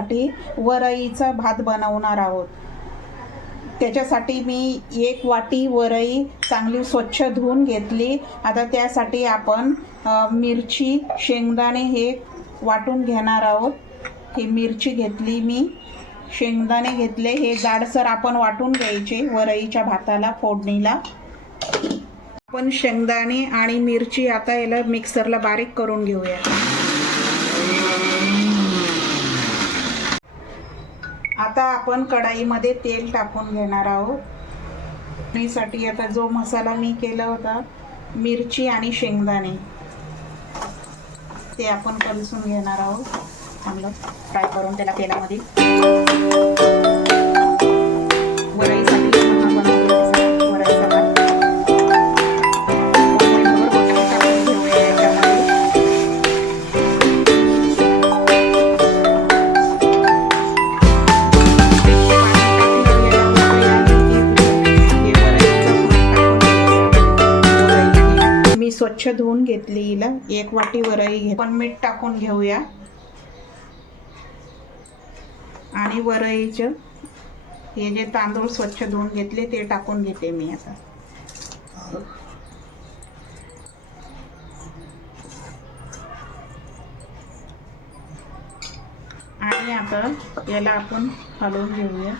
आमटीसाठी वरईचा भात बनवणार आहोत। त्याच्यासाठी मी 1 वाटी वरई चांगली स्वच्छ धुवून घेतली। आता त्यासाठी आपण मिरची शेंगदाणे हे वाटून घेणार आहोत। ही मिरची घेतली मी, शेंगदाणे घेतले, हे जाडसर आपण वाटून घ्यायचे वरईच्या भाताला फोडणीला। आपण शेंगदाणे आणि मिरची आता याला मिक्सरला बारीक करून घेऊया। आता आपण कढईमध्ये तेल टाकून घेणार आहोत। त्यासाठी आता जो मसाला मी केला होता मिरची आणि शेंगदाणे ते आपण कलसून घेणार आहोत। चांगलं फ्राय करून त्याला तेलामध्ये वरईसाठी वरईचा भात स्वच्छ धुवून घेतली। हिला 1 वाटी वरई घे, पण मीठ टाकून घेऊया आणि वरईचे हे जे तांदूळ स्वच्छ धुवून घेतले ते टाकून घेते मी आता। आणि आता याला आपण हलवून घेऊया।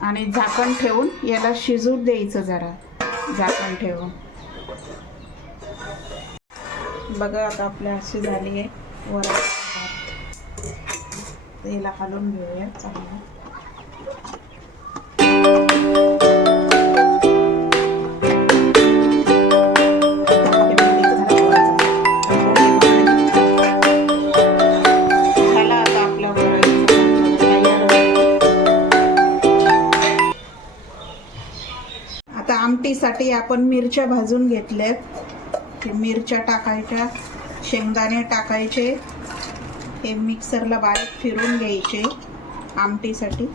आणि झाकण ठेवून याला शिजू द्यायचं जरा, झाकण ठेवून। बघा आता आपल्या अशी झाली आहे वरई, याला हलवून घेऊया चांगलं। आमटीसाठी आपण मिरच्या भाजून घेतल्यात, मिरच्या टाकायच्या, शेंगदाणे टाकायचे, हे मिक्सरला बारीक फिरून घ्यायचे आमटीसाठी।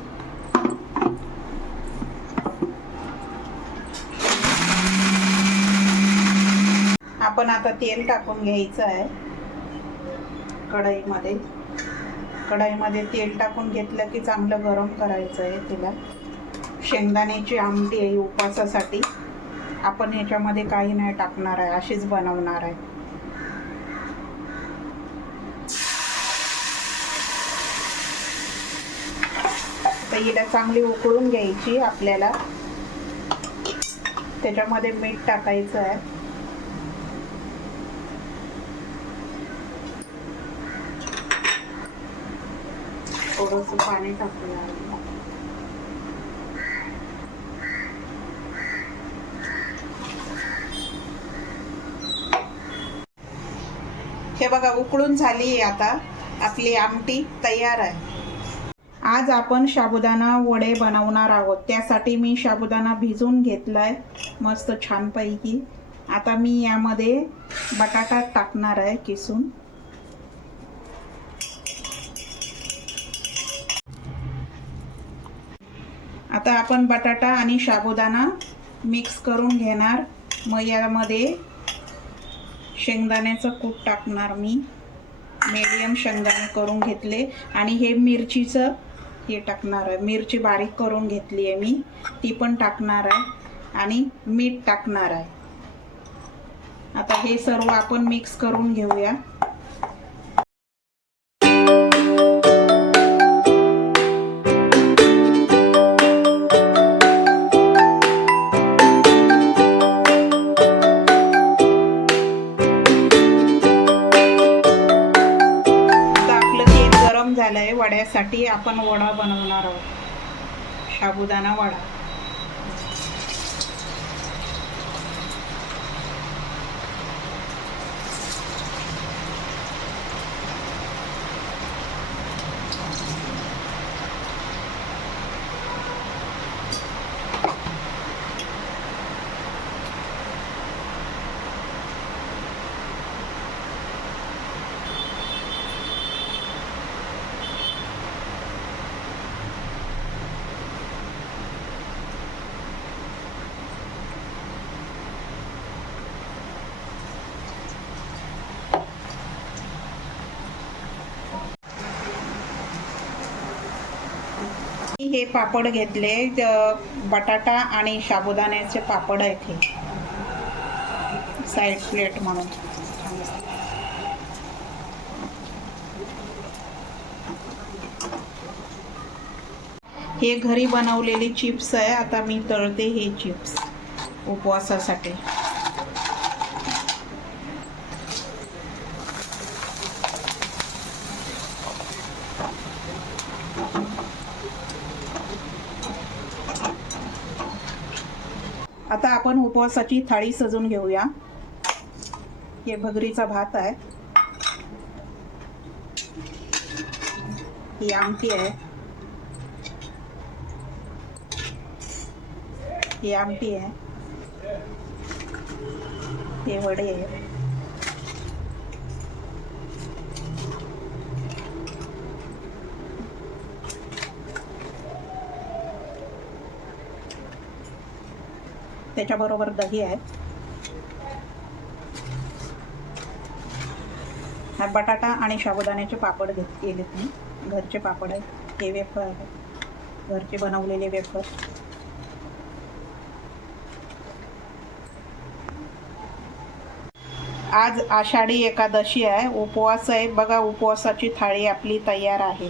आपण आता तेल टाकून घ्यायचं आहे कढईमध्ये। कढईमध्ये तेल टाकून घेतलं की चांगलं गरम करायचं आहे तिला। शेंगदाण्याची आमटी आहे उपवासासाठी, आपण ह्याच्यामध्ये काही नाही टाकणार आहे, अशीच बनवणार आहे। तर हिला चांगली उकळून घ्यायची आपल्याला। त्याच्यामध्ये मीठ टाकायचं आहे, थोडंसं पाणी टाकूया। हे बघा उकळून झाली आहे आता आपली आमटी तयार आहे। आज आपण साबुदाणा वडे बनवणार आहोत। त्यासाठी मी साबुदाणा भिजवून घेतलाय मस्त छानपैकी। आता मी यामध्ये बटाटा टाकणार आहे किसून। आता आपण बटाटा आणि साबुदाणा मिक्स करून घेणार। मग यामध्ये शेंगदाण्याचं कूट टाकणार मी, मीडियम शेंगदाणे करून घेतले। आणि हे मिरचीचं हे टाकणार आहे, मिरची बारीक करून घेतली आहे मी, ती पण टाकणार आहे। आणि मीठ टाकणार आहे। आता हे सर्व आपण मिक्स करून घेऊया। झालंय वड्यासाठी आपण वडा बनवणार आहोत, साबुदाणा वडा। हे पापड घेतले, बटाटा आणि साबुदाण्याचे पापड आहेत हे साईड प्लेट म्हणून. हे घरी बनवलेले चिप्स आहे. आता मी तळते हे चिप्स उपवासासाठी. आता आपण उपवासाची थाळी सजवून घेऊया. हे भगरीचा भात आहे, ही आमटी आहे, ही आमटी आहे, हे वडे आहे, त्याच्याबरोबर दही आहे, हा बटाटा आणि साबुदाण्याचे पापड केलेत मी, घरचे पापड आहेत, हे वेफर आहे, घरचे बनवलेले वेफर. आज आषाढी एकादशी आहे, उपवास आहे बघा. उपवासाची थाळी आपली तयार आहे.